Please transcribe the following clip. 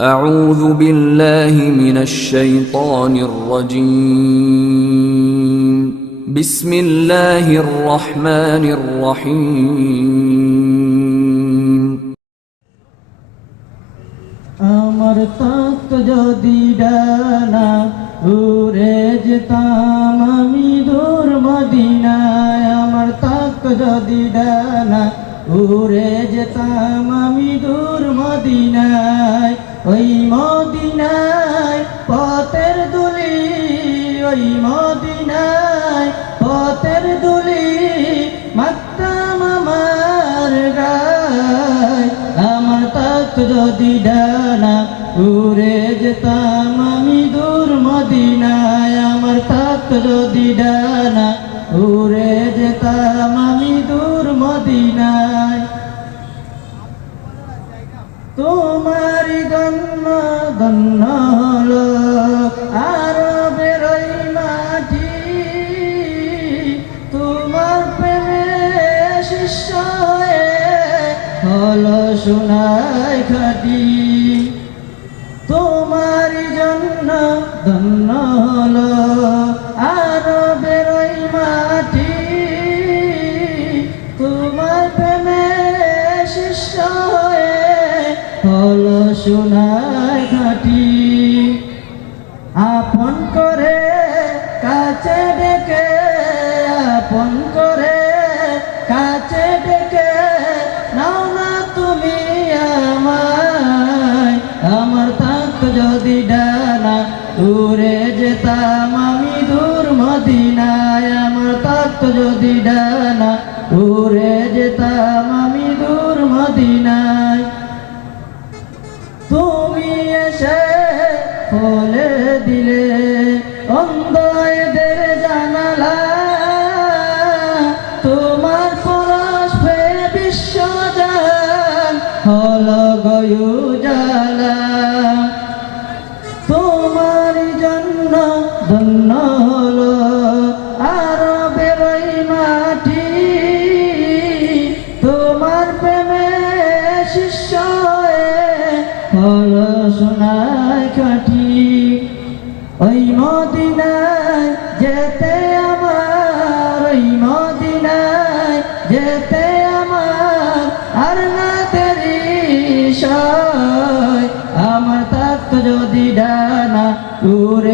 أعوذ بالله من الشيطان الرجيم بسم الله الرحمن الرحيم আমার তখ্ত যদি ডানা উড়ে যেতাম আমি দূর মদিনায়। আমার তখ্ত যদি ডানা উড়ে যেতাম আমি দূর মদিনায়। ওই মদিনায় পথের দুলি, ওই মদিনায় পথের দুলি মাখতাম আমার গায়। আমার তখ্ত যদি ডানা উড়ে যেতাম আমি দূর মদিনায়। আমার তখ্ত যদি ডানা উড়ে যেতাম আমি দূর মদিনায়। তোমারি ধন্য ধন্য হলো আরবের ওই মাটি, তোমার প্রেমে শিষ্য হয়ে হলো সোনায় খাঁটি। তোমারি জন্য ধন্য হলো আরবের ওই মাটি, তোমার প্রেমে শিষ্য হয়ে হলো সোনায় খাঁটি। আপন করে কাছে ডেকে, আপন করে কাছে ডেকে নাও না তুমি আমায়। আমার তখ্ত যদি ডানা উড়ে যেতাম আমি দূর মদিনায়। আমার তখ্ত যদি ডানা উড়ে যেতাম আমি দূর মদিনায়। তুমি এসে খুলে দিলে অন্ধদের জানালা, তোমার পরশ পেয়ে বিশ্বজান হলো গয়ু জালা। তোমার জন্য ধন্য হলো আরবের ওই মাটি, তোমার প্রেমে শিষ্য হয়ে হলো সোনায় খাঁটি। ওই মদিনায় যেতে আমার, ওই মদিনায় যেতে আমার আর না দেরি সয়। আমার তখ্ত যদি ডানা উড়ে